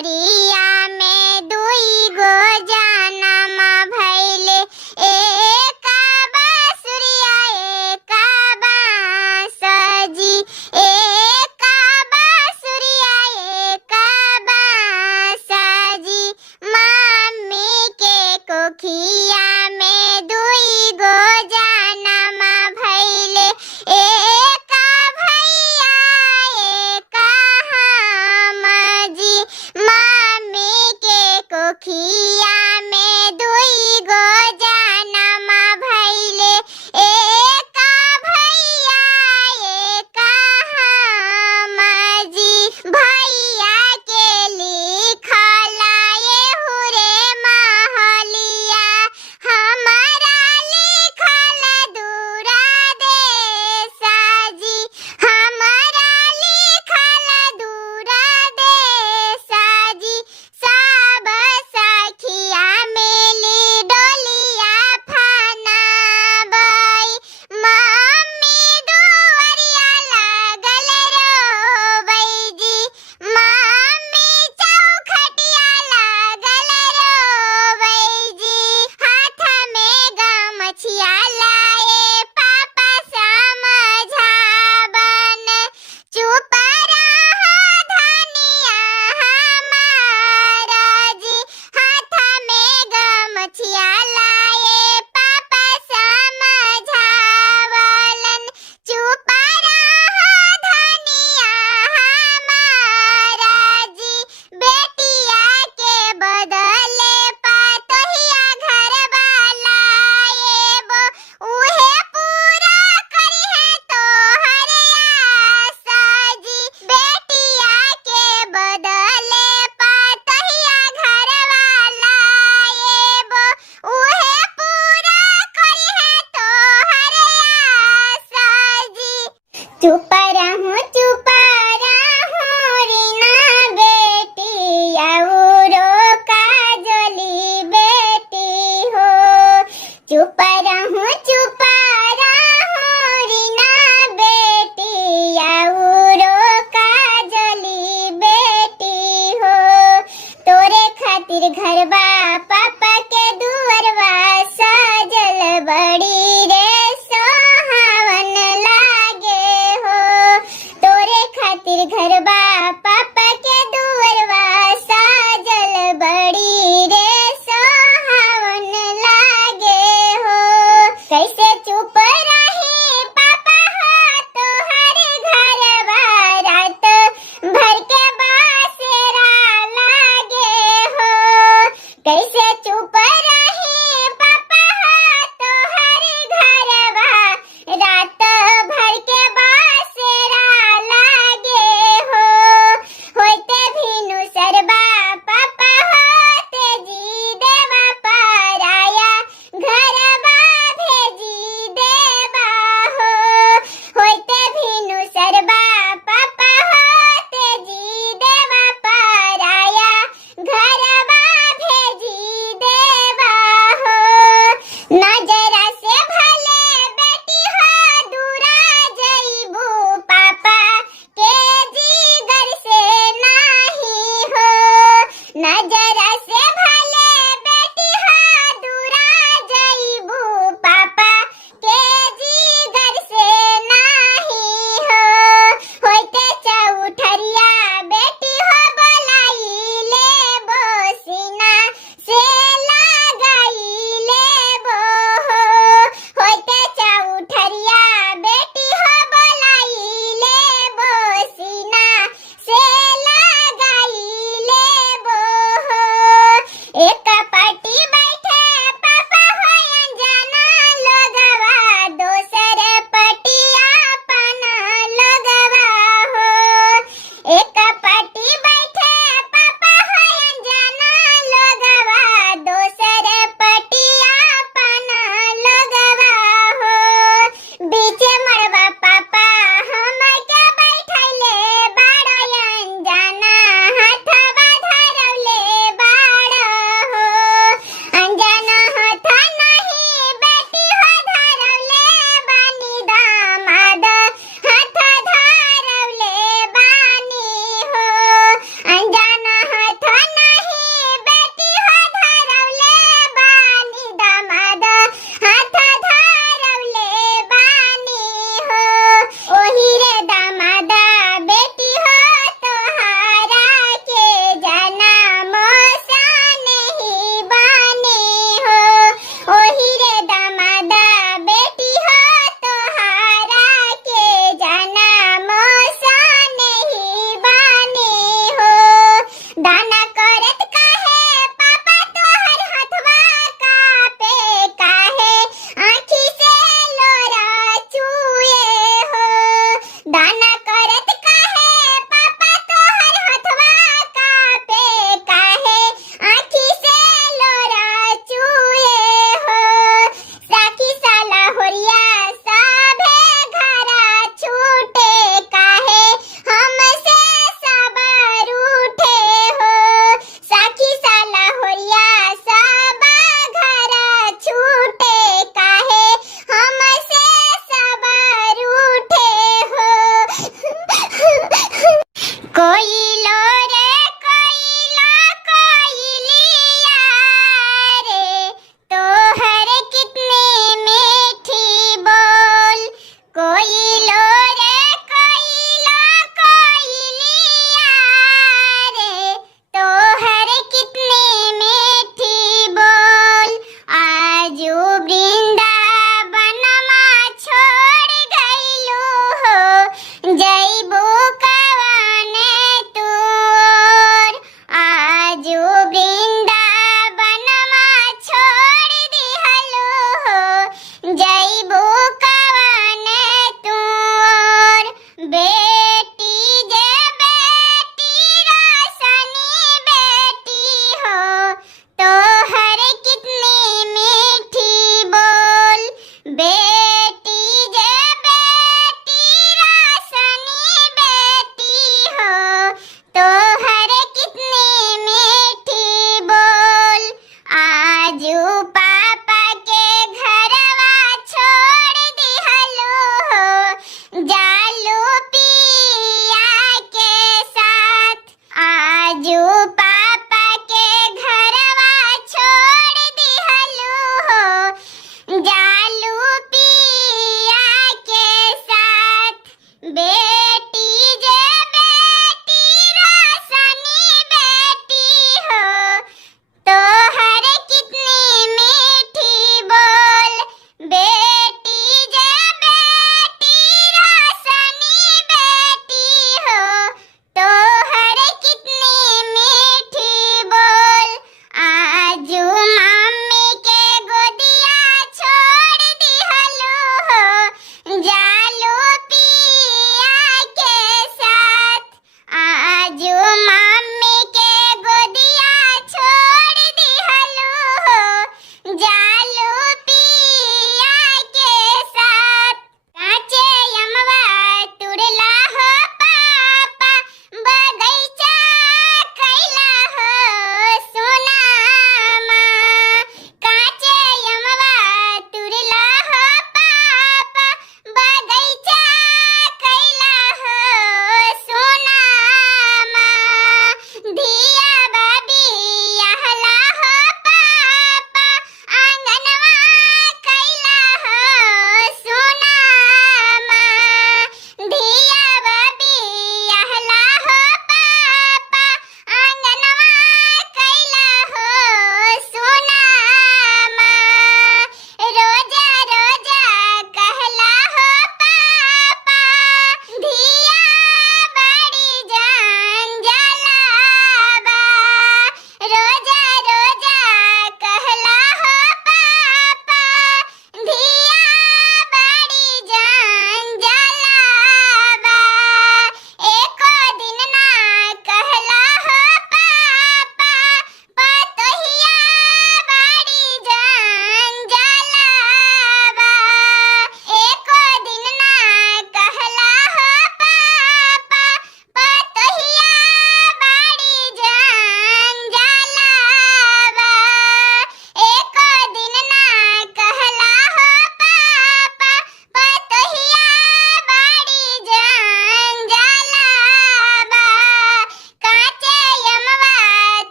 दुआरिया में दुई गो जनमा भइले, एक बांसुरिया एक बांसजी, एक बांसुरिया एक बांसजी। मम्मी के कोखिया में दुई गो जनमा भइले, एक भैया एक हमजी। मम्मी के कोखिया में दुई गो जनमा भइले, एक भैया एक हमजी। भैया के लिखला एहू रे महलिया, हमारा लिखल दूरा देसाजी, हमारा लिखल दूरा देसाजी। सब सखिया मिली डोलिया फनाबई, मम्मी दुआरिया लागल रोबई जी, मम्मी चौखटिया लागल रोबई जी। हाथ में गमछिया लाए पापा समझावन, चुप रहो धनिया हमारा जी। हाथ में गमछिया लाए पापा समझावलन, चुप रहो धनिया हमारा जी। बेटिया के बदले पतोहिया घर वाला एबो, उहे पूरा करिहे तोहर आशा जी। बेटिया के बदले पतोहिया घर वाला एबो, उहे पूरा करिहे तोहर आशा जी। चुप रहूं रीना बेटी, औरो काजली बेटी हो। चुप रहूं रीना बेटी, औरो काजली बेटी हो। तोरे खातिर घरबा पापा के दुअरवा सजल बड़ी रे सोहावन लागे हो। तोरे खातिर घरबा पापा के दुअरवा सजल बड़ी रे सोहावन लागे हो। कैसे चुप रही पापा हो तोहर घरवा, रात भर के बासेरा लागे हो। कैसे चुप रही पापा हो तोहर घरवा, रात भर के बासेरा लागे हो। होते कोई